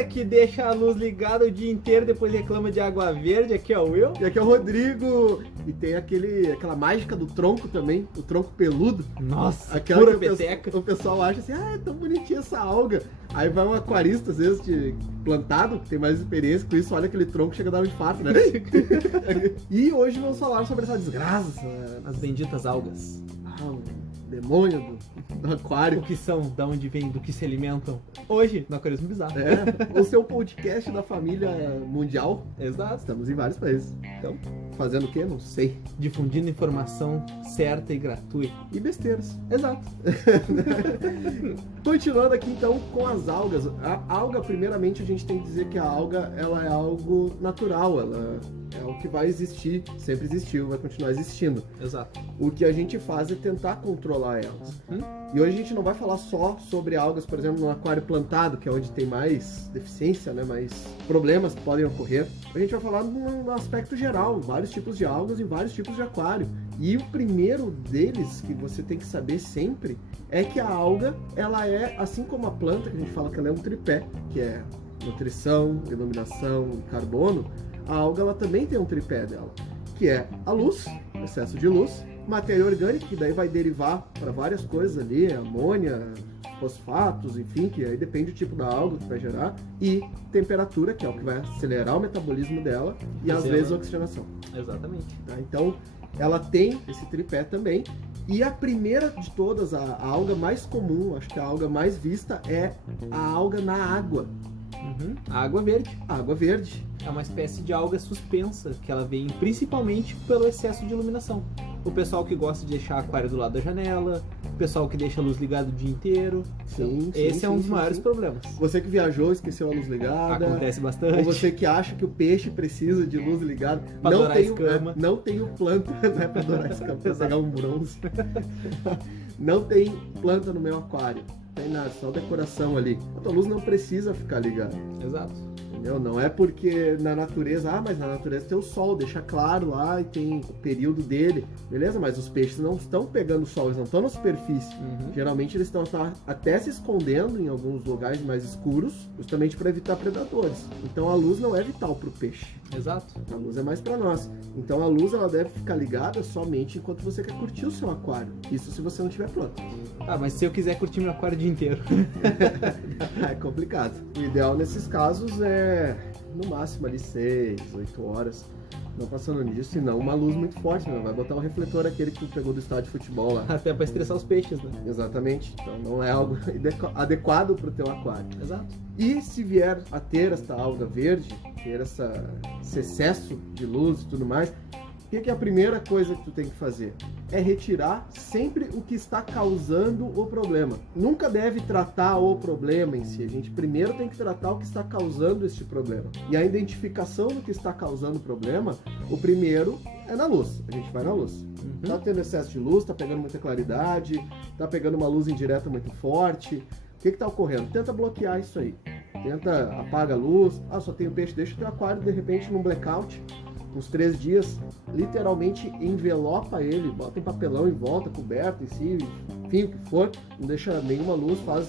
cara que deixa a luz ligada o dia inteiro e depois reclama de água verde, aqui é o Will. E aqui é o Rodrigo. E tem aquela mágica do tronco também, o tronco peludo. Nossa, Aquela pura que peteca. o pessoal acha assim, é tão bonitinha essa alga. Aí vai um aquarista, às vezes, plantado, que tem mais experiência com isso, olha aquele tronco, chega a dar um infarto, né? E hoje vamos falar sobre essa desgraça. As benditas algas. O demônio do aquário. O que são, da onde vêm, do que se alimentam. Hoje, no Aquarismo Bizarro. O seu podcast da família mundial. Exato. Estamos em vários países. Então, fazendo o quê? Não sei. difundindo informação certa e gratuita. E besteiras. Exato. Continuando aqui então com as algas. A alga, primeiramente, a gente tem que dizer que a alga ela é algo natural, ela é o que vai existir, sempre existiu, vai continuar existindo. Exato. O que a gente faz é tentar controlar elas. E hoje a gente não vai falar só sobre algas, por exemplo, no aquário plantado, que é onde tem mais deficiência, né, mais problemas que podem ocorrer. A gente vai falar no aspecto geral, vários tipos de algas e vários tipos de aquário. E o primeiro deles, que você tem que saber sempre, é que a alga, ela é, assim como a planta, que a gente fala que ela é um tripé, que é nutrição, iluminação e carbono, a alga ela também tem um tripé dela, que é a luz, excesso de luz, matéria orgânica, que daí vai derivar para várias coisas ali, amônia, fosfatos, enfim, que aí depende do tipo da alga que vai gerar, e temperatura, que é o que vai acelerar o metabolismo dela, e às vezes oxigenação. Exatamente. Tá? Então, ela tem esse tripé também, e a primeira de todas, a alga mais comum, acho que a alga mais vista é a alga na água. A água verde. A água verde. É uma espécie de alga suspensa, que ela vem principalmente pelo excesso de iluminação. O pessoal que gosta de deixar aquário do lado da janela, o pessoal que deixa a luz ligada o dia inteiro. Sim, Esse é um dos maiores problemas. Você que viajou, esqueceu a luz ligada. Acontece bastante. Ou você que acha que o peixe precisa de luz ligada. Pra dourar a escama. Não tem planta, né, pra dourar a escama, pra pegar um bronze. Não tem planta no meu aquário. Tem nada, só decoração ali. A tua luz não precisa ficar ligada. Exato. Entendeu? Não é porque na natureza, mas na natureza tem o sol, deixa claro lá e tem o período dele, beleza? Mas os peixes não estão pegando sol, eles não estão na superfície. Geralmente eles estão até se escondendo em alguns lugares mais escuros, justamente para evitar predadores. Então a luz não é vital para o peixe. Exato. A luz é mais para nós. Então a luz ela deve ficar ligada somente enquanto você quer curtir o seu aquário. Isso se você não tiver planta. Ah, mas se eu quiser curtir meu aquário o dia inteiro? É complicado. O ideal nesses casos é, no máximo ali 6, 8 horas. Não passando nisso, e não uma luz muito forte, né? Vai botar o refletor aquele que tu pegou do estádio de futebol lá. Até para estressar os peixes, né? Exatamente. Então não é algo adequado para o teu aquário. Exato. E se vier a ter esta alga verde, ter esse excesso de luz e tudo mais, o que é a primeira coisa que tu tem que fazer? É retirar sempre o que está causando o problema. Nunca deve tratar o problema em si. A gente primeiro tem que tratar o que está causando este problema. E a identificação do que está causando o problema, o primeiro é na luz. A gente vai na luz. Tá tendo excesso de luz, tá pegando muita claridade, tá pegando uma luz indireta muito forte. O que está ocorrendo? Tenta bloquear isso aí. Tenta apaga a luz. Ah, só tem o peixe, deixa o teu aquário de repente num blackout. Uns 3 dias, literalmente envelopa ele, bota em papelão em volta, coberto em si, enfim, o que for, não deixa nenhuma luz, faz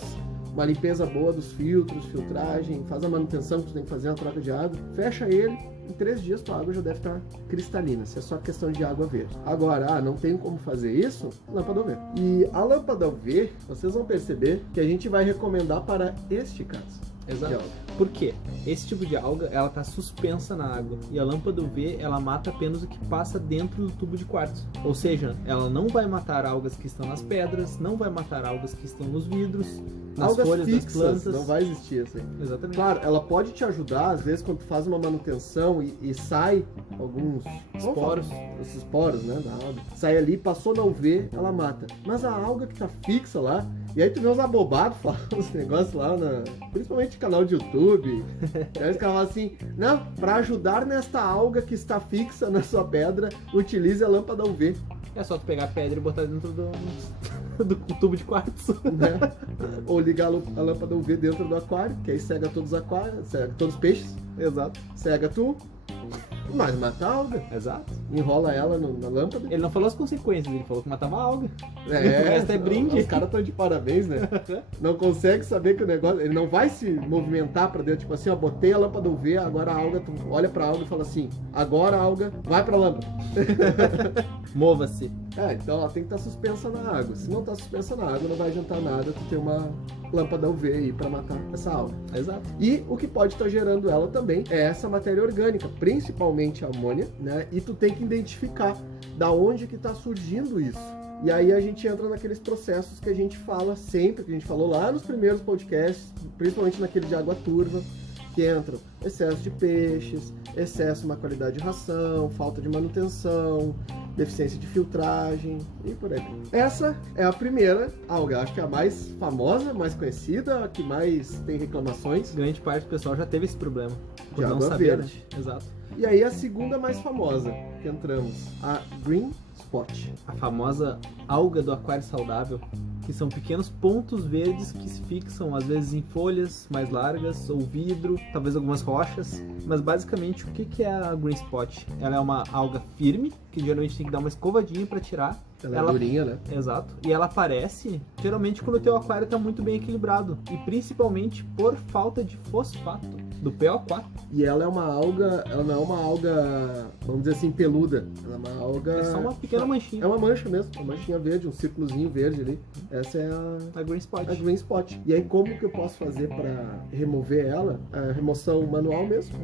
uma limpeza boa dos filtros, filtragem, faz a manutenção que você tem que fazer, a troca de água, fecha ele, em 3 dias tua água já deve estar cristalina, se é só questão de água verde. Agora, não tem como fazer isso? Lâmpada UV. E a lâmpada UV, vocês vão perceber que a gente vai recomendar para este caso. Exato. Por quê? Esse tipo de alga, ela está suspensa na água e a lâmpada UV, ela mata apenas o que passa dentro do tubo de quartzo. Ou seja, ela não vai matar algas que estão nas pedras, não vai matar algas que estão nos vidros, nas algas folhas fixas, das plantas. Não vai existir assim. Exatamente. Claro, ela pode te ajudar, às vezes, quando tu faz uma manutenção e sai alguns esporos. Esses esporos, né, da alga. Sai ali, passou na UV, ela mata. Mas a alga que tá fixa lá, e aí tu vê uns abobados falando uns negócios lá, principalmente no canal de YouTube. Aí os caras falam assim, não, para ajudar nesta alga que está fixa na sua pedra, utilize a lâmpada UV. É só tu pegar a pedra e botar dentro do tubo de quartzo. Né? Ou ligar a lâmpada UV dentro do aquário, que aí cega todos os aquários, cega todos os peixes. Exato. Cega tu, Mas mata a alga. Exato. Enrola ela na lâmpada. Ele não falou as consequências, ele falou que matava a alga. O É, resto é brinde. Os caras estão de parabéns, né? Não consegue saber que o negócio... Ele não vai se movimentar pra dentro, tipo assim, ó, botei a lâmpada UV, agora a alga, tu olha pra alga e fala assim, agora a alga vai pra lâmpada. Mova-se. Então ela tem que estar suspensa na água. Se não tá suspensa na água, não vai adiantar nada tu ter uma lâmpada UV aí pra matar essa alga. Exato. E o que pode estar gerando ela também é essa matéria orgânica, principalmente a amônia, né? E tu tem que identificar da onde que tá surgindo isso. E aí a gente entra naqueles processos que a gente fala sempre, que a gente falou lá nos primeiros podcasts, principalmente naquele de água turva, que entram excesso de peixes, excesso de má qualidade de ração, falta de manutenção, deficiência de filtragem e por aí. Essa é a primeira alga, acho que é a mais famosa, mais conhecida, a que mais tem reclamações. Grande parte do pessoal já teve esse problema. Por De não água saber, verde. né? Exato. E aí a segunda mais famosa que entramos, a Green Spot. A famosa alga do aquário saudável, que são pequenos pontos verdes que se fixam às vezes em folhas mais largas ou vidro, talvez algumas rochas, mas basicamente o que é a Green Spot? Ela é uma alga firme, que geralmente tem que dar uma escovadinha para tirar. Ela é durinha, né? Exato. E ela aparece geralmente quando o teu aquário está muito bem equilibrado, e principalmente por falta de fosfato do PO4. E ela é uma alga, ela não é uma alga, vamos dizer assim, peluda. Ela é uma alga... É só uma pequena manchinha. É uma mancha mesmo, uma manchinha verde, um círculozinho verde ali. Essa é A Green Spot. a Green Spot. E aí como que eu posso fazer para remover ela? A remoção manual mesmo.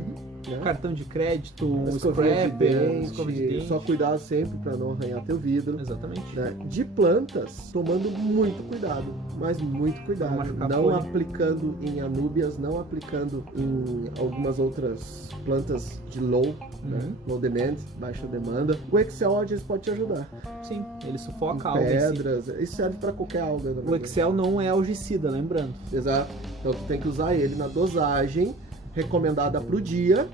Né? Cartão de crédito, Escovinha de scraper, escova de dente, dente. só cuidar sempre para não arranhar teu vidro. Exatamente. Né? De plantas, tomando muito cuidado, mas muito cuidado. Não machucar a Não folha. aplicando em anúbias, não aplicando em algumas outras plantas de low, né? Low demand, baixa demanda. O Excel às vezes pode te ajudar. Sim, ele sufoca a alga em si. Pedras, isso serve para qualquer alga. na O verdade. Excel não é algicida, lembrando. Exato. Então tu tem que usar ele na dosagem recomendada para o dia,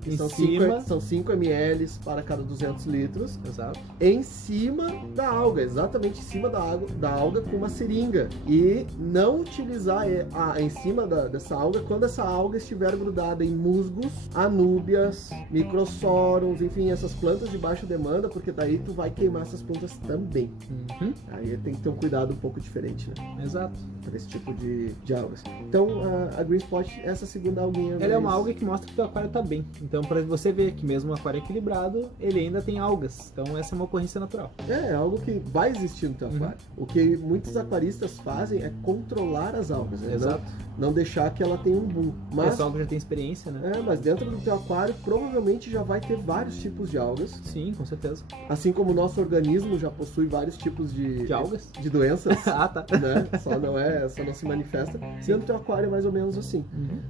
que Em são cima. 5 ml para cada 200 litros. Exato. Em cima da alga, exatamente em cima da alga com uma seringa. E não utilizar em cima dessa alga quando essa alga estiver grudada em musgos, anúbias, microsorums, enfim, essas plantas de baixa demanda, porque daí tu vai queimar essas plantas também. Aí tem que ter um cuidado um pouco diferente, né? Exato. Para esse tipo de algas. Então a Green Spot, essa segunda alguinha. Ela é uma alga que mostra que o teu aquário tá bem. Então, pra você ver que mesmo o aquário equilibrado, ele ainda tem algas. Então, essa é uma ocorrência natural. É algo que vai existir no teu aquário. O que muitos aquaristas fazem é controlar as algas, né? Exato. Não deixar que ela tenha um boom. O Mas, pessoal que já tem experiência, né? mas dentro do teu aquário provavelmente já vai ter vários tipos de algas. Sim, com certeza. Assim como o nosso organismo já possui vários tipos De algas? de doenças. Ah, tá. Né? Só não se manifesta. Dentro do teu aquário é mais ou menos assim.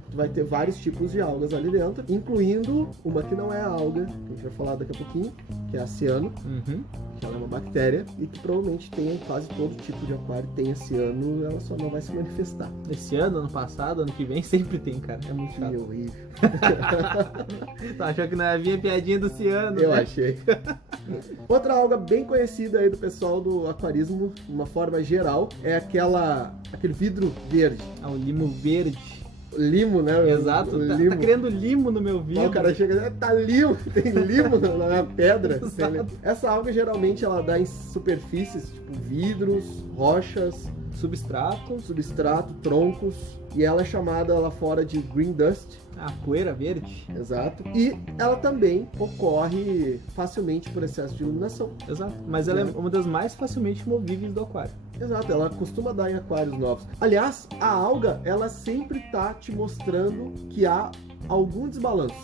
Tu vai ter vários tipos de algas ali dentro, incluindo uma que não é alga, que a gente vai falar daqui a pouquinho, que é a ciano, que ela é uma bactéria e que provavelmente tem em quase todo tipo de aquário, tem esse ano, ela só não vai se manifestar. Esse ano, ano passado, ano que vem, sempre tem, cara. É muito Que chato. horrível. Tu achou que não havia piadinha do ciano, Eu né? achei. Outra alga bem conhecida aí do pessoal do aquarismo, de uma forma geral, é aquele vidro verde. Ah, o limo verde. Limo, né? Exato. O Tá limo. querendo limo no meu vidro. O cara chega e diz, tá limo, tem limo na pedra. Exato. Essa alga geralmente ela dá em superfícies, tipo vidros, rochas, substrato, troncos, e ela é chamada lá fora de green dust. Ah, poeira verde. Exato. E ela também ocorre facilmente por excesso de iluminação. Exato. Mas ela é uma das mais facilmente movíveis do aquário. Exato, ela costuma dar em aquários novos. Aliás, a alga, ela sempre tá te mostrando que há algum desbalanço.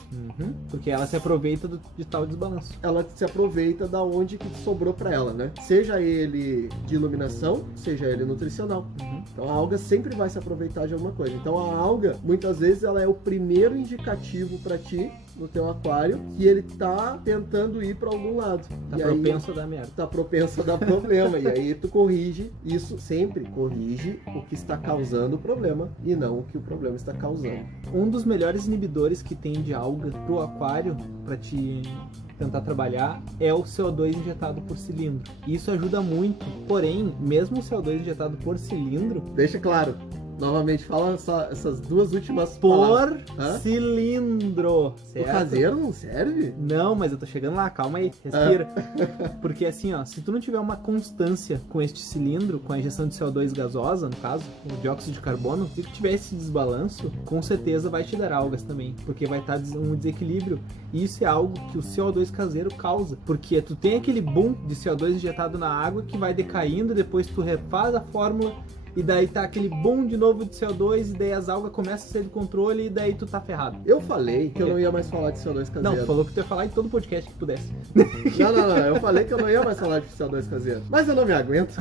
Porque ela se aproveita de tal desbalanço. Ela se aproveita da onde que sobrou para ela, né? Seja ele de iluminação, seja ele nutricional. Então a alga sempre vai se aproveitar de alguma coisa. Então a alga, muitas vezes, ela é o primeiro indicativo para ti no teu aquário que ele tá tentando ir para algum lado. Tá E propenso a dar merda. tá propenso a dar problema. E aí tu corrige isso, sempre corrige o que está causando o problema e não o que o problema está causando. Um dos melhores inibidores que tem de alga pro aquário, para te tentar trabalhar, é o CO2 injetado por cilindro. Isso ajuda muito, porém, mesmo o CO2 injetado por cilindro, Deixa claro, Novamente, fala essas duas últimas palavras. Por cilindro. O Certo? caseiro não serve? Não, mas eu tô chegando lá, calma aí, respira. Porque assim, ó, se tu não tiver uma constância com este cilindro, com a injeção de CO2 gasosa, no caso, o dióxido de carbono, se tu tiver esse desbalanço, com certeza vai te dar algas também, porque vai estar um desequilíbrio. E isso é algo que o CO2 caseiro causa, porque tu tem aquele boom de CO2 injetado na água que vai decaindo, depois tu refaz a fórmula e daí tá aquele boom de novo de CO2 e daí as algas começam a sair do controle e daí tu tá ferrado. Eu falei que eu não ia mais falar de CO2 caseiro. Não, tu falou que tu ia falar em todo podcast que pudesse. Não, eu falei que eu não ia mais falar de CO2 caseiro. Mas eu não me aguento.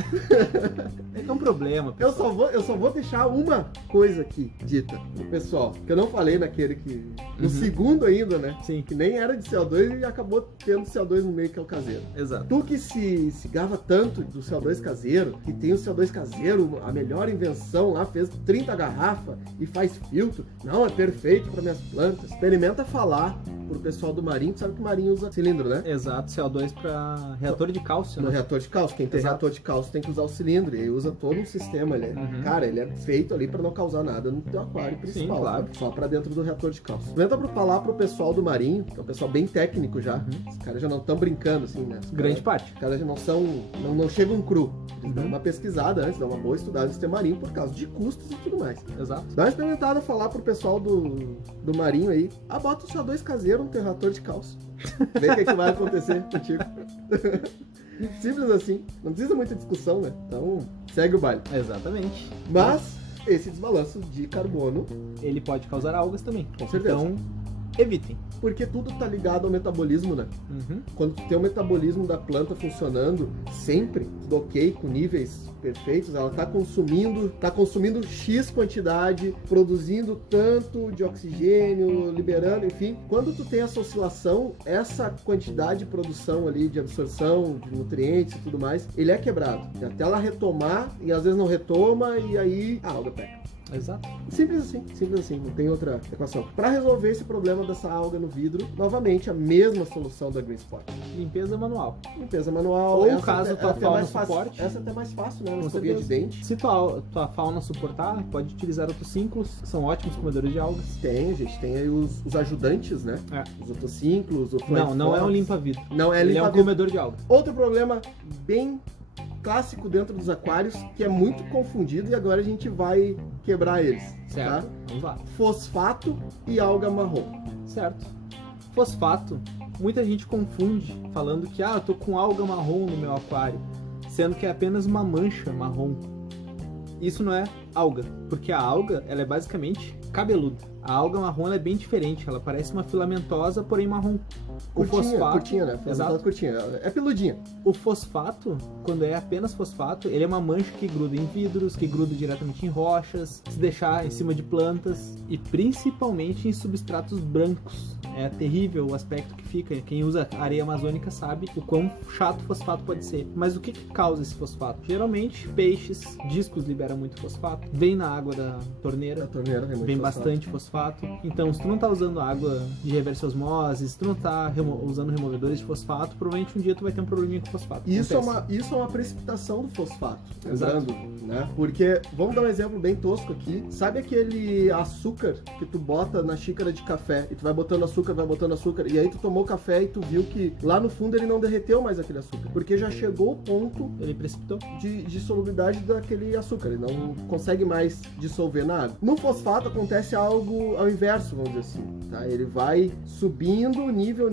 É um problema. Eu só vou deixar uma coisa aqui dita pro pessoal, que eu não falei naquele que... No segundo ainda, né? Sim. Que nem era de CO2 e acabou tendo CO2 no meio, que é o caseiro. Exato. Tu que se gava tanto do CO2 caseiro, que tem o CO2 caseiro, a melhor invenção lá, fez 30 garrafas e faz filtro. Não, é perfeito para minhas plantas. Experimenta falar pro pessoal do Marinho, tu sabe que o Marinho usa cilindro, né? Exato, CO2 para reator de cálcio, No né? reator de cálcio. Quem tem Exato. reator de cálcio tem que usar o cilindro. E aí usa todo um sistema. Cara, ele é feito ali para não causar nada no teu aquário principal. Sim, claro. Tá? Só para dentro do reator de cálcio. Experimenta pra falar pro pessoal do Marinho, que é um pessoal bem técnico já. Os caras já não estão brincando, assim, né? Grande parte. Os caras já não são... Não chegam cru. Eles dão uma pesquisada antes, dão uma boa estudada no sistema marinho por causa de custos e tudo mais. Exato. Dá uma experimentada, falar pro pessoal do Marinho aí, bota o CO2 caseiro no teu reator de cálcio. Vê o que vai acontecer contigo. Simples assim. Não precisa muita discussão, né? Então, segue o baile. Exatamente. Mas, esse desbalanço de carbono, Ele pode causar algas também. Com certeza. Então, evitem. porque tudo tá ligado ao metabolismo, né? Quando tu tem o metabolismo da planta funcionando sempre, tudo ok, com níveis perfeitos, ela tá consumindo X quantidade, produzindo tanto de oxigênio, liberando, enfim. Quando tu tem essa oscilação, essa quantidade de produção ali, de absorção de nutrientes e tudo mais, ele é quebrado. E até ela retomar, e às vezes não retoma, e aí a alga pega. Exato. Simples assim, não tem outra equação. Para resolver esse problema dessa alga no vidro, novamente a mesma solução da Green Spot. Limpeza manual. Limpeza manual. Ou essa caso é tua até fauna mais fácil. suporte. Essa é até mais fácil, né? Uma Com escovinha de certeza. dente. Se tua fauna suportar, pode utilizar outros ciclos, são ótimos comedores de algas. Tem, a gente tem aí os ajudantes, né? É. Os otocínclos, o Não é um Flyfox. limpa-vidro. Não é Ele é um limpa-vidro. comedor de algas. Outro problema bem clássico dentro dos aquários, que é muito confundido e agora a gente vai quebrar eles. Certo? Tá? Vamos lá. Fosfato e alga marrom. Certo. Fosfato, muita gente confunde falando que eu tô com alga marrom no meu aquário, sendo que é apenas uma mancha marrom. Isso não é alga, porque a alga ela é basicamente cabeluda. A alga marrom ela é bem diferente, ela parece uma filamentosa, porém marrom. Curtinha, né? Exato. Curtinha. É peludinha. O fosfato, quando é apenas fosfato, ele é uma mancha que gruda em vidros, que gruda diretamente em rochas, se deixar em cima de plantas e principalmente em substratos brancos. É terrível o aspecto que fica. Quem usa areia amazônica sabe o quão chato o fosfato pode ser. Mas o que causa esse fosfato? Geralmente, peixes, discos liberam muito fosfato, vem na água da torneira. A torneira tem muito Vem fosfato. bastante fosfato. Então, se tu não tá usando água de reversa osmose, se tu não tá usando removedores de fosfato, provavelmente um dia tu vai ter um probleminha com fosfato. Isso Acontece. é uma precipitação do fosfato. Exato. Lembrando, né? Porque, vamos dar um exemplo bem tosco aqui. Sabe aquele açúcar que tu bota na xícara de café e tu vai botando açúcar, e aí tu tomou café e tu viu que lá no fundo ele não derreteu mais aquele açúcar, porque já chegou o ponto Ele precipitou. de solubilidade daquele açúcar, ele não consegue mais dissolver na água. No fosfato acontece algo ao inverso, vamos dizer assim, tá? Ele vai subindo nível,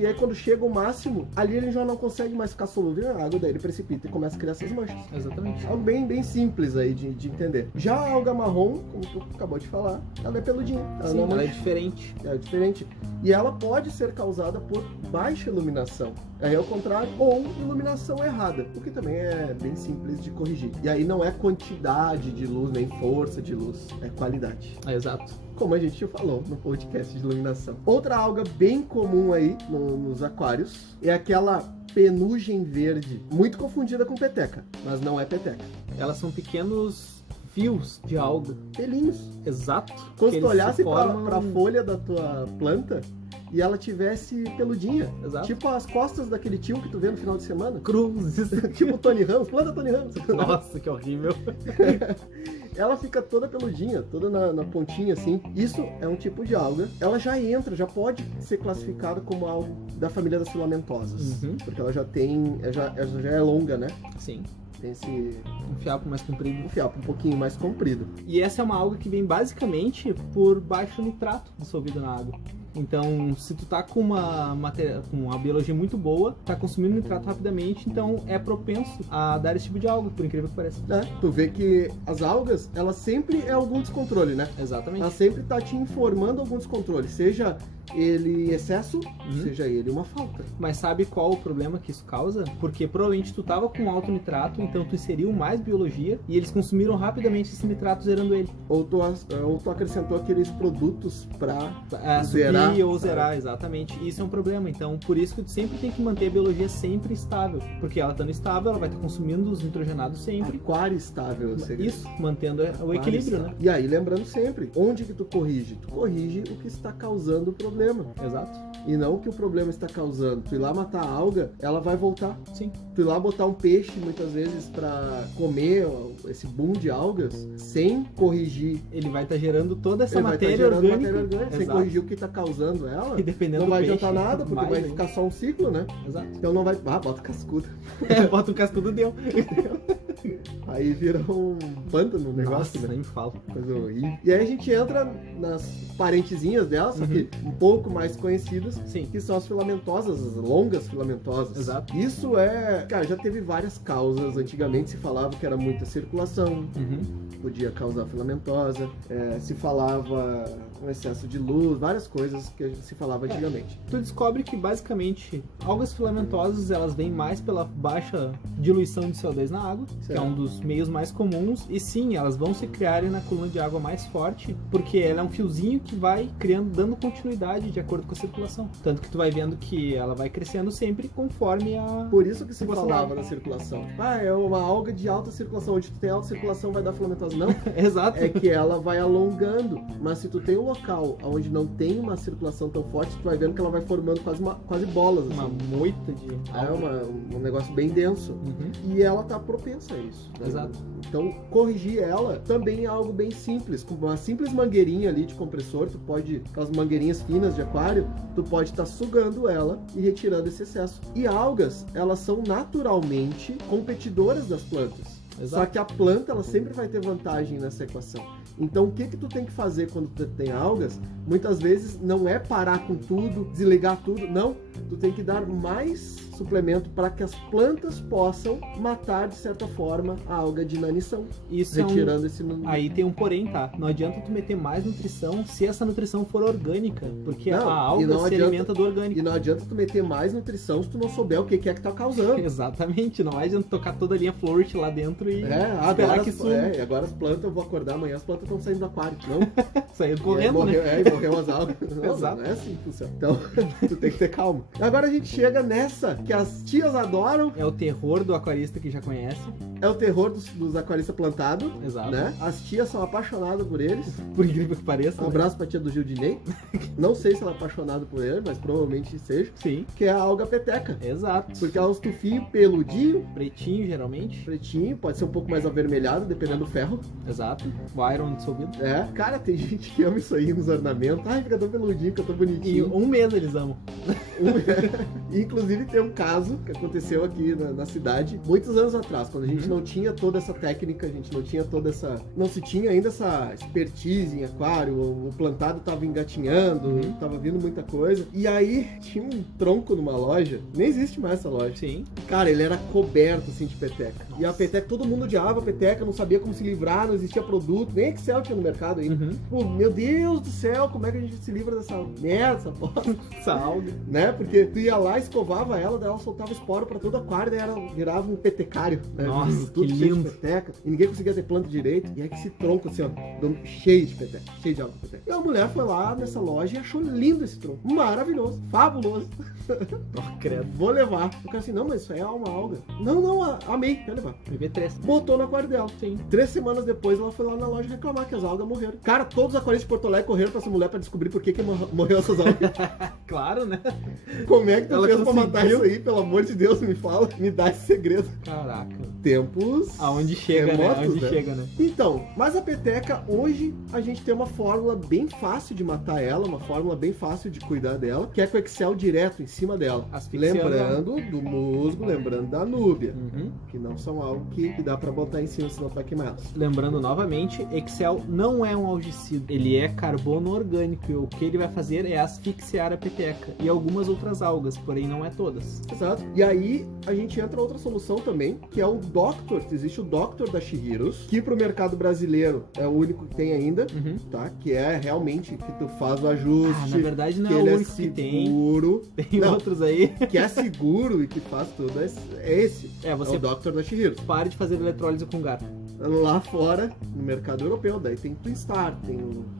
e aí quando chega o máximo, ali ele já não consegue mais ficar solúvel na água, daí ele precipita e começa a criar essas manchas. Exatamente. Algo bem simples aí de entender. Já a alga marrom, como tu acabou de falar, ela é peludinha. Sim, não ela é mancha. diferente. É diferente. E ela pode ser causada por baixa iluminação. Aí é o contrário, ou iluminação errada, o que também é bem simples de corrigir. E aí não é quantidade de luz, nem força de luz, é qualidade. Exato. Como a gente já falou no podcast de iluminação. Outra alga bem comum aí nos aquários é aquela penugem verde, muito confundida com peteca, mas não é peteca. Elas são pequenos fios de alga. Pelinhos. Exato. Quando que tu eles olhasse se formam- pra folha da tua planta e ela tivesse peludinha. Exato. Tipo as costas daquele tio que tu vê no final de semana. Cruzes. Tipo o Tony Ramos, planta Tony Ramos. Nossa, que horrível. Ela fica toda peludinha, toda na pontinha assim. Isso é um tipo de alga. Ela já pode ser classificada como algo da família das filamentosas. Uhum. Porque ela já tem, já é longa, né? Sim. Tem esse Um fiapo mais comprido. fiapo um pouquinho mais comprido. E essa é uma alga que vem basicamente por baixo nitrato dissolvido na água. Então, se tu tá com uma biologia muito boa, tá consumindo nitrato rapidamente, então é propenso a dar esse tipo de alga, por incrível que pareça. Tu vê que as algas, ela sempre é algum descontrole, né? Exatamente. Ela sempre tá te informando algum descontrole, seja ele excesso, seja ele uma falta. Mas sabe qual o problema que isso causa? Porque provavelmente tu tava com alto nitrato, então tu inseriu mais biologia e eles consumiram rapidamente esse nitrato zerando ele. Ou tu acrescentou aqueles produtos pra Zerar ou zerar, exatamente. Isso é um problema. Então, por isso que tu sempre tem que manter a biologia sempre estável. Porque ela estando estável, ela vai estar consumindo os nitrogenados sempre. Aquário estável seria. Isso, mantendo o equilíbrio, né? E aí, lembrando sempre, onde que tu corrige? Tu corrige o que está causando o problema. Exato. E não o que o problema está causando. Tu ir lá matar a alga, ela vai voltar. Sim. Tu ir lá botar um peixe, muitas vezes, pra comer esse boom de algas, sem corrigir. Ele vai estar gerando toda essa Ele vai matéria gerando orgânica. matéria orgânica, sem Exato. corrigir o que está causando ela. E dependendo não do vai peixe, adiantar nada, porque mais vai ainda. ficar só um ciclo, né? Exato. Então não vai. Ah, bota cascudo. Bota um cascudo, deu. Aí vira um pântano o negócio, Nossa, né? nem me fala. Coisa horrível. E aí a gente entra nas parentezinhas dela, só que um pouco mais conhecidas, Sim. que são as filamentosas, as longas filamentosas. Exato. Isso é... Cara, já teve várias causas. Antigamente se falava que era muita circulação, podia causar filamentosa. Se falava um excesso de luz, várias coisas que a gente se falava antigamente. Tu descobre que basicamente algas filamentosas elas vêm mais pela baixa diluição de CO2 na água, que é um dos meios mais comuns, e sim, elas vão se criarem na coluna de água mais forte, porque ela é um fiozinho que vai criando, dando continuidade de acordo com a circulação. Tanto que tu vai vendo que ela vai crescendo sempre conforme a... Por isso que se Circulação. falava da circulação. É uma alga de alta circulação. Onde tu tem alta circulação vai dar filamentose. Não, Exato. é que ela vai alongando. Mas se tu tem um local onde não tem uma circulação tão forte, tu vai vendo que ela vai formando quase bolas. Uma Assim. moita de... Um negócio bem denso. Uhum. E ela tá propensa a isso. Né? Exato. Então, corrigir ela também é algo bem simples. Com uma simples mangueirinha ali de compressor, tu pode, aquelas mangueirinhas finas de aquário, tu pode estar sugando ela e retirando esse excesso. E algas, elas são naturalmente competidoras das plantas. Exato. Só que a planta, ela sempre vai ter vantagem nessa equação. Então, o que tu tem que fazer quando tu tem algas? Muitas vezes não é parar com tudo, desligar tudo, não. Tu tem que dar mais suplemento para que as plantas possam matar, de certa forma, a alga de inanição. Isso retirando esse... Aí tem um porém, tá? Não adianta tu meter mais nutrição se essa nutrição for orgânica, porque Não, a alga não se adianta- alimenta do orgânico. E não adianta tu meter mais nutrição se tu não souber o que é que tá causando. Exatamente, não adianta tocar toda a linha flourish lá dentro e esperar que suma. E agora as plantas, eu vou acordar amanhã, as plantas estão saindo do aquário. Não, Saindo correndo, né? E morreu as algas. Não, Exato. não é assim que funciona. Então, tu tem que ter calma. Agora a gente chega nessa, que as tias adoram, É o terror do aquarista que já conhece. é o terror dos aquaristas plantados. Exato. Né? As tias são apaixonadas por eles. Por incrível que pareça. Um né? abraço pra tia do Gildinei. Não sei se ela é apaixonada por ele, mas provavelmente seja. Sim, Que é a alga peteca. exato. Porque ela é um tufinho peludinho, Pretinho, geralmente. pretinho, pode ser um pouco mais avermelhado, dependendo do ferro. Exato. O iron dissolvido. Cara, tem gente que ama isso aí nos ornamentos. Ai, fica tão peludinho, fica tão E bonitinho. um mês eles amam. Inclusive tem um caso que aconteceu aqui na cidade, muitos anos atrás, quando a gente não tinha toda essa técnica, a gente não tinha toda essa... Não se tinha ainda essa expertise em aquário, o plantado tava engatinhando, tava vindo muita coisa. E aí tinha um tronco numa loja, nem existe mais essa loja. Sim. Cara, ele era coberto assim de peteca. E a peteca, todo mundo odiava a peteca, não sabia como se livrar, não existia produto, nem Excel tinha no mercado ainda. Uhum. Pô, meu Deus do céu, como é que a gente se livra dessa merda, essa bosta? Essa alga. Né? porque tu ia lá, escovava ela, daí ela soltava esporo pra todo aquário, daí ela virava um petecário, né? Nossa, Tudo que cheio lindo. de peteca, e ninguém conseguia ter planta direito, e aí que esse tronco assim, ó, cheio de peteca, cheio de água de peteca. E a mulher foi lá nessa loja e achou lindo esse tronco, maravilhoso, fabuloso. Oh, credo. Vou levar. Eu quero assim, não, mas isso aí é uma alga. Não, amei, quero levar. MV3. Botou no aquário dela. Sim. 3 semanas depois ela foi lá na loja reclamar que as algas morreram. Cara, todos os aquaristas de Porto Alegre correram pra essa mulher pra descobrir por que morreu essas algas. Claro, né? Como é que tu Ela fez pra conseguiu. matar isso aí? Pelo amor de Deus, me fala, me dá esse segredo. Caraca. Tempos Aonde chega, remotos, né? Aonde chega, né? Então, mas a peteca, hoje, a gente tem uma fórmula bem fácil de matar ela, uma fórmula bem fácil de cuidar dela, que é com o Excel direto em cima dela. Asfixiando. Lembrando do musgo, lembrando da núbia, Uhum. que não são algo que dá pra botar em cima, senão tu vai queimar elas. Lembrando novamente, Excel não é um algicida, ele é carbono orgânico e o que ele vai fazer é asfixiar a peteca e algumas outras algas, porém não é todas. Exato. E aí a gente entra outra solução também, que é o Doctor. Existe o Doctor da Shihiros, que pro mercado brasileiro é o único que tem ainda, Uhum. tá? Que é realmente que tu faz o ajuste. Ah, na verdade não que é ele o único que tem. seguro. Tem Não. outros aí. Que é seguro e que faz tudo. É esse. É, você É o Doctor da Shihiros. pare de fazer eletrólise com garfo. Lá fora, no mercado europeu, daí tem Twinstar,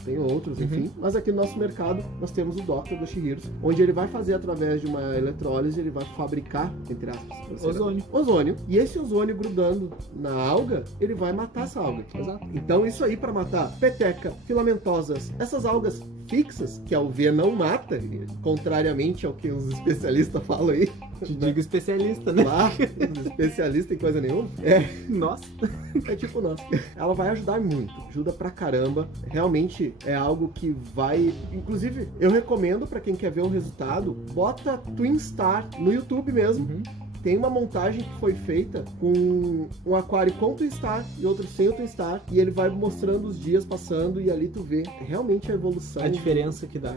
tem outros, enfim. Mas aqui no nosso mercado, nós temos o Doctor da Shihiros, onde ele vai fazer através de uma eletrólise, ele vai fabricar, entre aspas, ozônio. E esse ozônio grudando na alga, ele vai matar essa alga. Exato. Então isso aí para matar peteca, filamentosas, essas algas fixas, que a UV não mata, contrariamente ao que os especialistas falam aí. Te digo especialista, né? Lá, os especialistas em coisa nenhuma. Nossa. É tipo nós. Ela vai ajudar muito, ajuda pra caramba. Realmente é algo que vai. Inclusive, eu recomendo pra quem quer ver o resultado, bota Twinstar no YouTube mesmo. Uhum. Tem uma montagem que foi feita com um aquário com Twinstar e outro sem o Twinstar, e ele vai mostrando os dias passando e ali tu vê realmente a evolução. A diferença que dá.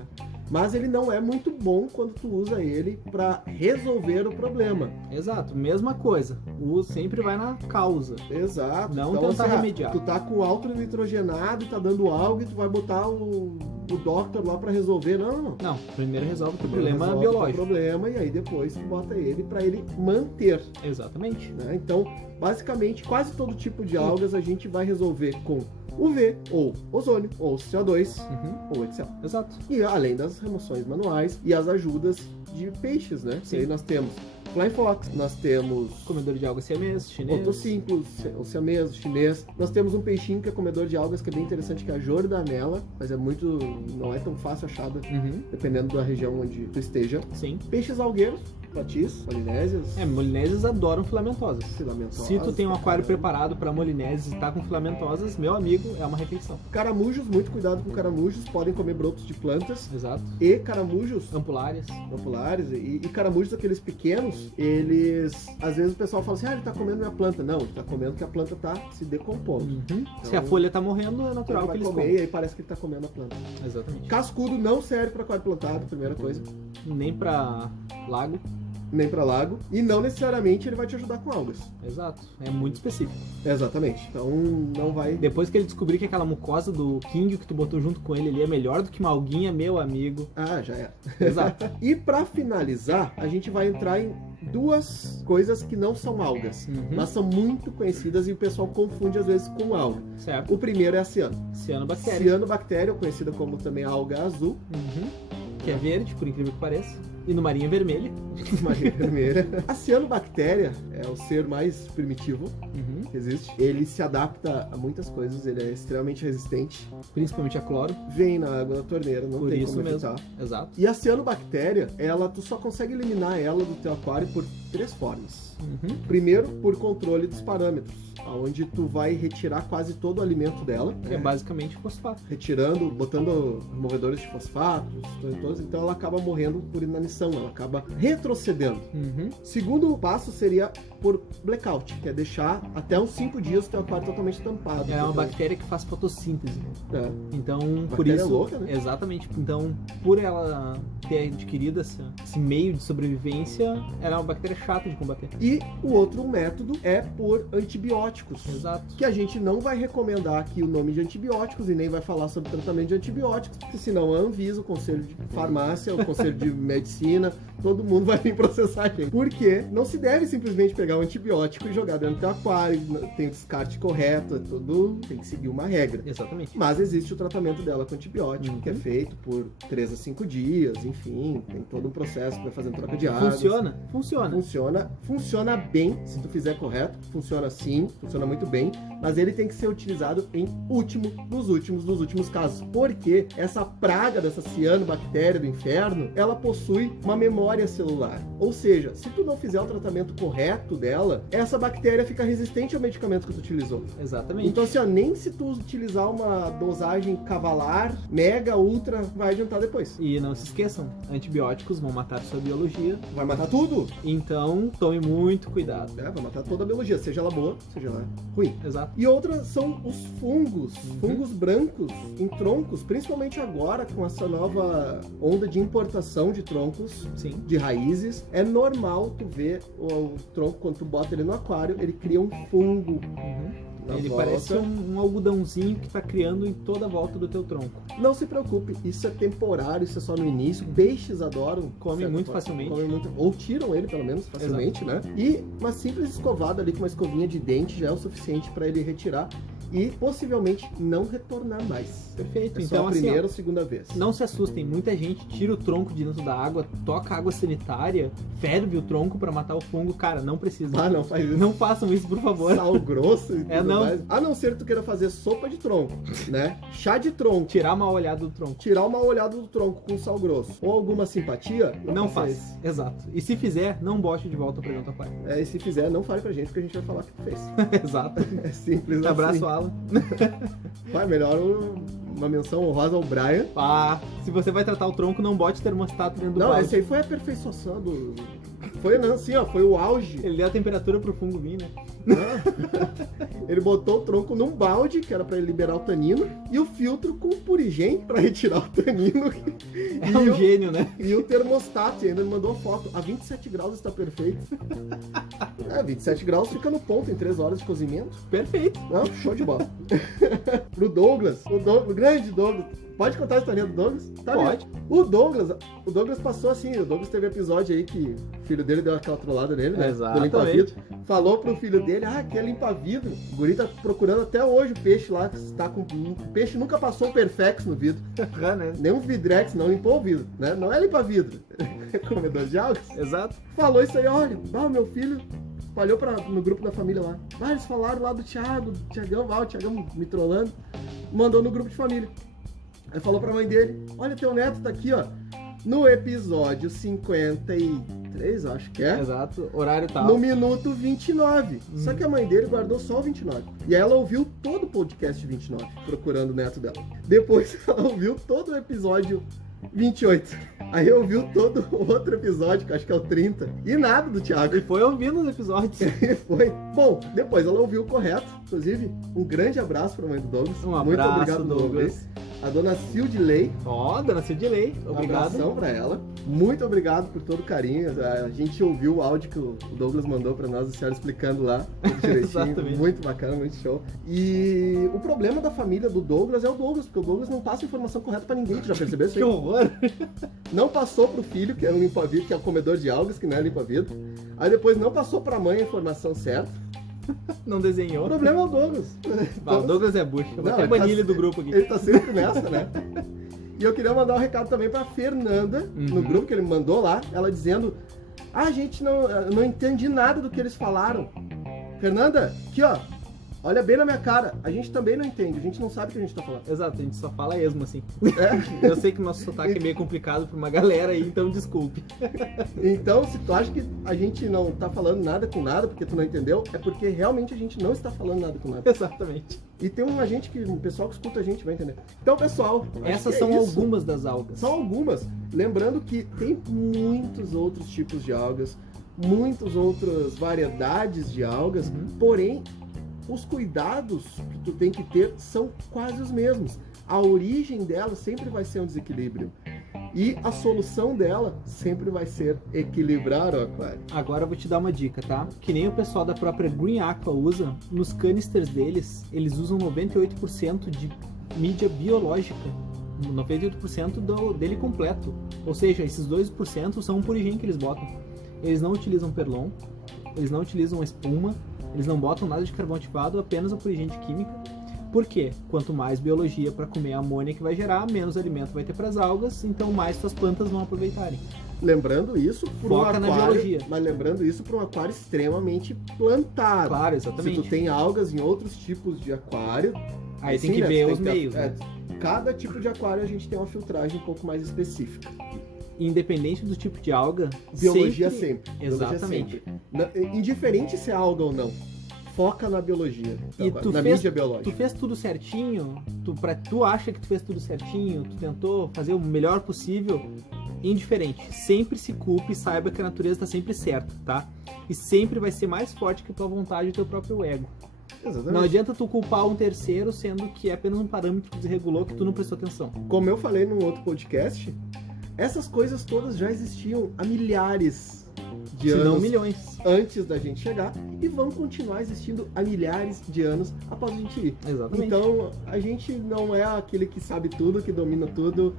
Mas ele não é muito bom quando tu usa ele pra resolver o problema. Exato, mesma coisa. O sempre vai na causa. Exato. Não então, tentar remediar. Tu tá com alto nitrogenado e tá dando algo e tu vai botar o Doctor lá pra resolver. Não. Não, primeiro resolve o teu Primeiro problema resolve o biológico. problema e aí depois tu bota ele pra ele manter, Exatamente. né? Então, basicamente, quase todo tipo de algas a gente vai resolver com UV, ou ozônio, ou CO2, Uhum. ou Excel. Exato. E além das remoções manuais e as ajudas de peixes, né? Sim. E aí nós temos Flying Fox, nós temos Comedor de algas siamês, chinês. Otocinclus, o siamês, o chinês. Nós temos um peixinho que é comedor de algas, que é bem interessante, que é a jordanela, mas é muito, não é tão fácil achada, Uhum. dependendo da região onde tu esteja. Sim. Peixes algueiros, platis, polinésias, É, molinésias adoram filamentosas. filamentosas. Se tu tem um pra aquário caramba. preparado para molinésias e tá com filamentosas, meu amigo, é uma refeição. Caramujos, muito cuidado com caramujos, podem comer brotos de plantas. Exato. E caramujos Ampulárias. populares e caramujos aqueles pequenos, eles, às vezes o pessoal fala assim, ele tá comendo minha planta. Não, ele tá comendo que a planta tá se decompondo. Uhum. Se a folha tá morrendo, é natural Ele que vai eles comer comam. e aí parece que ele tá comendo a planta. Exatamente. Cascudo não serve para aquário plantado, primeira coisa, Nem pra lago. nem para lago, e não necessariamente ele vai te ajudar com algas. Exato. É muito específico. Exatamente. Então não vai. Depois que ele descobrir que aquela mucosa do King que tu botou junto com ele ali é melhor do que uma alguinha, meu amigo. Ah, já é. Exato. E para finalizar, a gente vai entrar em duas coisas que não são algas, Uhum. mas são muito conhecidas e o pessoal confunde às vezes com alga. Certo. O primeiro é a ciano. Cianobactéria. Cianobactéria, conhecida como também alga azul, Uhum. Que é verde, por incrível que pareça. E no marinha vermelha. marinha vermelha. A cianobactéria é o ser mais primitivo Uhum. que existe. Ele se adapta a muitas coisas, ele é extremamente resistente. Principalmente a cloro. Vem na água da torneira, não Por tem isso como mesmo. evitar. Exato. E a cianobactéria, tu só consegue eliminar ela do teu aquário por 3 formas. Uhum. Primeiro, por controle dos parâmetros, onde tu vai retirar quase todo o alimento dela, Que é basicamente fosfato. retirando, botando removedores de fosfatos, todos, então ela acaba morrendo por inanição, ela acaba retrocedendo. Uhum. Segundo passo seria por blackout, que é deixar até uns 5 dias o teu aquário totalmente tampado. É uma bactéria que faz fotossíntese. É. Então, por Bactéria isso. louca, né? Exatamente. Então, por ela ter adquirido esse meio de sobrevivência, ela é uma bactéria chata de combater. E o outro método é por antibióticos. Exato. Que a gente não vai recomendar aqui o nome de antibióticos e nem vai falar sobre tratamento de antibióticos, porque senão a Anvisa, o Conselho de Farmácia, o Conselho de Medicina piscina, todo mundo vai vir processar a gente. Porque não se deve simplesmente pegar um antibiótico e jogar dentro do aquário, tem o descarte correto, é tudo, tem que seguir uma regra. Exatamente. Mas existe o tratamento dela com antibiótico, que é feito por 3 a 5 dias, enfim, tem todo um processo para fazer troca de água. Funciona bem, se tu fizer correto, funciona sim, funciona muito bem, mas ele tem que ser utilizado em dos últimos casos, porque essa praga dessa cianobactéria do inferno, ela possui uma memória celular, ou seja, se tu não fizer o tratamento correto dela, essa bactéria fica resistente ao medicamento que tu utilizou. Exatamente. Então assim, ó, nem se tu utilizar uma dosagem cavalar, mega, ultra, vai adiantar depois. E não se esqueçam, antibióticos vão matar sua biologia. Vai matar tudo. Então, tome muito cuidado. Vai matar toda a biologia, seja ela boa, seja ela ruim. Exato. E outras são os fungos, fungos brancos em troncos, principalmente agora com essa nova onda de importação de troncos, Sim. de raízes. É normal tu ver o tronco, quando tu bota ele no aquário, ele cria um fungo. Ele parece um algodãozinho que tá criando em toda a volta do teu tronco. Não se preocupe, isso é temporário, isso é só no início. Peixes adoram. Comem muito facilmente. Ou tiram ele, pelo menos, facilmente, né? E uma simples escovada ali com uma escovinha de dente já é o suficiente para ele retirar e possivelmente não retornar mais. Perfeito. É então, só a primeira ou segunda vez. Não se assustem, muita gente tira o tronco de dentro da água, toca água sanitária, ferve o tronco pra matar o fungo. Cara, não precisa. Não faz isso. Não façam isso, por favor. Sal grosso e tudo não. mais. A não ser que tu queira fazer sopa de tronco, né? Chá de tronco. Tirar uma olhada do tronco. Tirar uma olhada do tronco com sal grosso. Ou alguma simpatia. Não faz. Exato. E se fizer, não bote de volta pra dentro do aquário. E se fizer, não fale pra gente, porque a gente vai falar que tu fez. Exato. É simples assim. Abraço, Alan. Vai, melhor uma menção honrosa ao Brian. Se você vai tratar o tronco, não bote termostato dentro do balde. Não, esse aí foi a aperfeiçoação do... Foi assim, ó, foi o auge. Ele deu a temperatura pro fungo vir, né? Ele botou o tronco num balde, que era pra ele liberar o tanino, e o filtro com purigem pra retirar o tanino. É um gênio, né? E o termostato, e ainda me mandou foto. A 27 graus está perfeito. 27 graus fica no ponto em 3 horas de cozimento. Perfeito. Não, show de bola. Pro Douglas, o grande Douglas. Pode contar a historinha do Douglas? Pode. O Douglas passou assim, o Douglas teve episódio aí que o filho dele deu aquela trollada nele, né? Exatamente. Do limpa-vidro. Falou pro filho dele, quer limpa-vidro. O guri tá procurando até hoje o peixe lá, que está com... O peixe nunca passou um Perfex no vidro. Né? Nem um Vidrex, não limpou o vidro, né? Não é limpa-vidro. É comedor de algas. Exato. Falou isso aí, olha, meu filho... Falhou no grupo da família lá. Eles falaram lá do Thiagão, o Thiagão me trollando. Mandou no grupo de família. Aí falou pra mãe dele, olha, teu neto tá aqui, ó, no episódio 53, eu acho que é. Exato, horário tal. No minuto 29. Só que a mãe dele guardou só o 29. E aí ela ouviu todo o podcast 29, procurando o neto dela. Depois ela ouviu todo o episódio 28. Aí ouviu todo o outro episódio, que acho que é o 30. E nada do Thiago. E foi ouvindo os episódios. Foi. Bom, depois ela ouviu o correto. Inclusive, um grande abraço pra mãe do Douglas. Um abraço, muito obrigado, Douglas. A dona Cildilei. Dona Cildilei. Obrigado. Um abração pra ela. Muito obrigado por todo o carinho. A gente ouviu o áudio que o Douglas mandou pra nós, a senhora explicando lá. Exatamente. Muito bacana, muito show. E o problema da família do Douglas é o Douglas, porque o Douglas não passa a informação correta pra ninguém. Tu já percebeu isso aí? Que horror! Não passou pro filho, que é um limpa-vidro, que é o comedor de algas, que não é limpa-vidro. Aí depois não passou pra mãe a informação certa. Não desenhou. O problema é o Douglas. O Douglas é bucho. Eu vou até banir ele do grupo aqui. Ele tá sempre nessa, né? E eu queria mandar um recado também pra Fernanda, no grupo que ele me mandou lá, ela dizendo, gente, não entendi nada do que eles falaram. Fernanda, aqui ó, olha bem na minha cara, a gente também não entende, a gente não sabe o que a gente tá falando. Exato, a gente só fala esmo assim. É. Eu sei que o nosso sotaque é meio complicado pra uma galera aí, então desculpe. Então, se tu acha que a gente não tá falando nada com nada, porque tu não entendeu, é porque realmente a gente não está falando nada com nada. Exatamente. E tem um pessoal que escuta a gente, vai entender. Então, pessoal, essas são algumas das algas. São algumas. Lembrando que tem muitos outros tipos de algas, muitas outras variedades de algas, porém, os cuidados que tu tem que ter são quase os mesmos. A origem dela sempre vai ser um desequilíbrio. E a solução dela sempre vai ser equilibrar o aquário. Agora eu vou te dar uma dica, tá? Que nem o pessoal da própria Green Aqua usa, nos canisters deles, eles usam 98% de mídia biológica 98% dele completo. Ou seja, esses 2% são um purigem que eles botam. Eles não utilizam perlon, eles não utilizam espuma, eles não botam nada de carvão ativado, apenas a purigem de química. Por quê? Quanto mais biologia para comer a amônia que vai gerar, menos alimento vai ter para as algas, então mais suas plantas vão aproveitarem. Lembrando isso para um Foca na aquário, biologia. mas lembrando isso para um aquário extremamente plantado. Claro, exatamente. Se tu tem algas em outros tipos de aquário, Aí tem sim, que né, ver tu os tem que meios, ter- né? Cada tipo de aquário a gente tem uma filtragem um pouco mais específica. Independente do tipo de alga, Biologia sempre. Biologia Exatamente. sempre. Indiferente se é alga ou não, foca na biologia. E Então, tu na fez- mídia biológica. Tu fez tudo certinho, tu acha que tu fez tudo certinho, tu tentou fazer o melhor possível, indiferente. Sempre se culpe e saiba que a natureza está sempre certa, tá? E sempre vai ser mais forte que a tua vontade e o teu próprio ego. Exatamente. Não adianta tu culpar um terceiro, sendo que é apenas um parâmetro que desregulou que tu não prestou atenção. Como eu falei num outro podcast, essas coisas todas já existiam há milhares de Se não anos milhões. antes da gente chegar e vão continuar existindo há milhares de anos após a gente ir. Exatamente. Então, a gente não é aquele que sabe tudo, que domina tudo,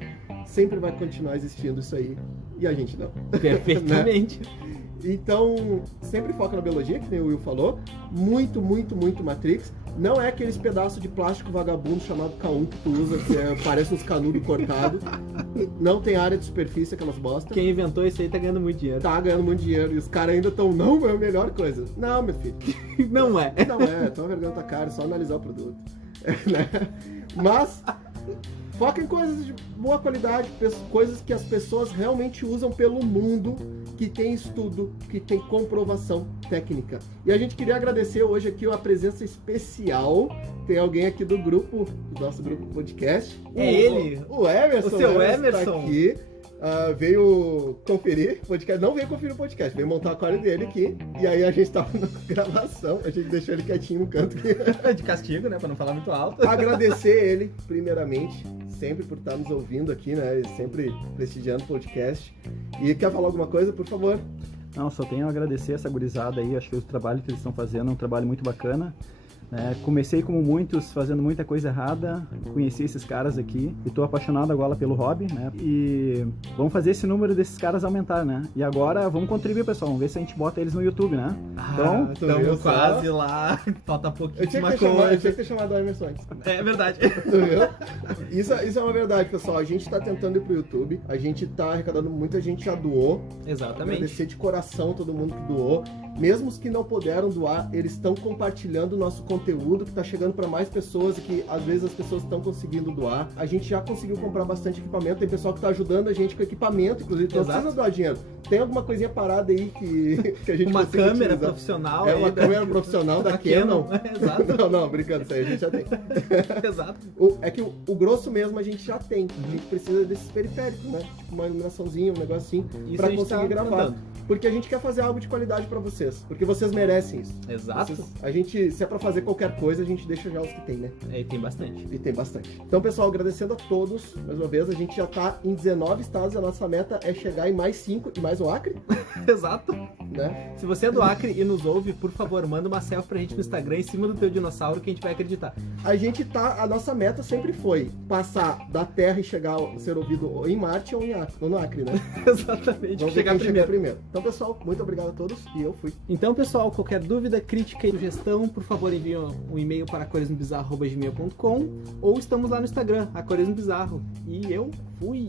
sempre vai continuar existindo isso aí, e a gente não. Perfeitamente. Então, sempre foca na biologia, que nem o Will falou, muito, muito, muito Matrix. Não é aqueles pedaços de plástico vagabundo chamado K1 que tu usa, que parece uns canudos cortados. Não tem área de superfície, aquelas bosta. Quem inventou isso aí tá ganhando muito dinheiro. Tá ganhando muito dinheiro e os caras ainda estão, não, é a melhor coisa. Não, meu filho. Não é. Não é, toma vergonha na tua cara, é só analisar o produto. Né? Mas foca em coisas de boa qualidade, coisas que as pessoas realmente usam pelo mundo, que tem estudo, que tem comprovação técnica. E a gente queria agradecer hoje aqui a presença especial. Tem alguém aqui do grupo, do nosso grupo podcast. É ele. O Emerson. O seu Tá Emerson. aqui. Veio conferir o podcast, não veio conferir o podcast, veio montar o aquário dele aqui, e aí a gente tava na gravação, a gente deixou ele quietinho no canto aqui. De castigo, né? Pra não falar muito alto. Agradecer ele, primeiramente, sempre por estar nos ouvindo aqui, né, sempre prestigiando o podcast. E quer falar alguma coisa, por favor? Não, só tenho a agradecer essa gurizada aí, acho que o trabalho que eles estão fazendo é um trabalho muito bacana. Comecei como muitos, fazendo muita coisa errada, conheci esses caras aqui e tô apaixonado agora pelo hobby, né? E vamos fazer esse número desses caras aumentar, né? E agora vamos contribuir, pessoal, vamos ver se a gente bota eles no YouTube, né? tu viu Estamos só? quase lá. Falta Eu tinha, pouquíssima que ter chamado, eu coisa. tinha que ter chamado o Emerson antes. É verdade. Tu viu? Isso é uma verdade, pessoal. A gente tá tentando ir pro YouTube, a gente tá arrecadando, muita gente já doou. Exatamente. Agradecer de coração todo mundo que doou. Mesmo os que não puderam doar, eles estão compartilhando o nosso conteúdo, que está chegando para mais pessoas e que às vezes as pessoas estão conseguindo doar. A gente já conseguiu comprar bastante equipamento, tem pessoal que está ajudando a gente com equipamento, inclusive, não Exato. precisa doar dinheiro. Tem alguma coisinha parada aí que a gente Uma consiga câmera utilizar. profissional. É aí uma da- câmera profissional da Canon. Exato. Não, brincando, isso aí a gente já tem. Exato. É que o grosso mesmo a gente já tem. A gente precisa desses periféricos, né? Tipo uma iluminaçãozinha, um negocinho, Isso pra a gente conseguir tá gravar. tentando. Porque a gente quer fazer algo de qualidade pra vocês. Porque vocês merecem isso. Exato. A gente, se é pra fazer qualquer coisa, a gente deixa já os que tem, né? É, tem bastante. E tem bastante. Então, pessoal, agradecendo a todos. Mais uma vez, a gente já tá em 19 estados. A nossa meta é chegar em mais 5 e mais um Acre, Exato. né? Se você é do Acre e nos ouve, por favor, manda uma selfie pra gente no Instagram em cima do teu dinossauro que a gente vai acreditar. A nossa meta sempre foi passar da Terra e chegar, ser ouvido em Marte ou no Acre, né? Exatamente. Vamos ver Chegar quem chega primeiro. primeiro. Então, pessoal, muito obrigado a todos e eu fui. Então, pessoal, qualquer dúvida, crítica e sugestão, por favor, envie um e-mail para aquarismobizarro@gmail.com ou estamos lá no Instagram, Aquarismo Bizarro. E eu fui!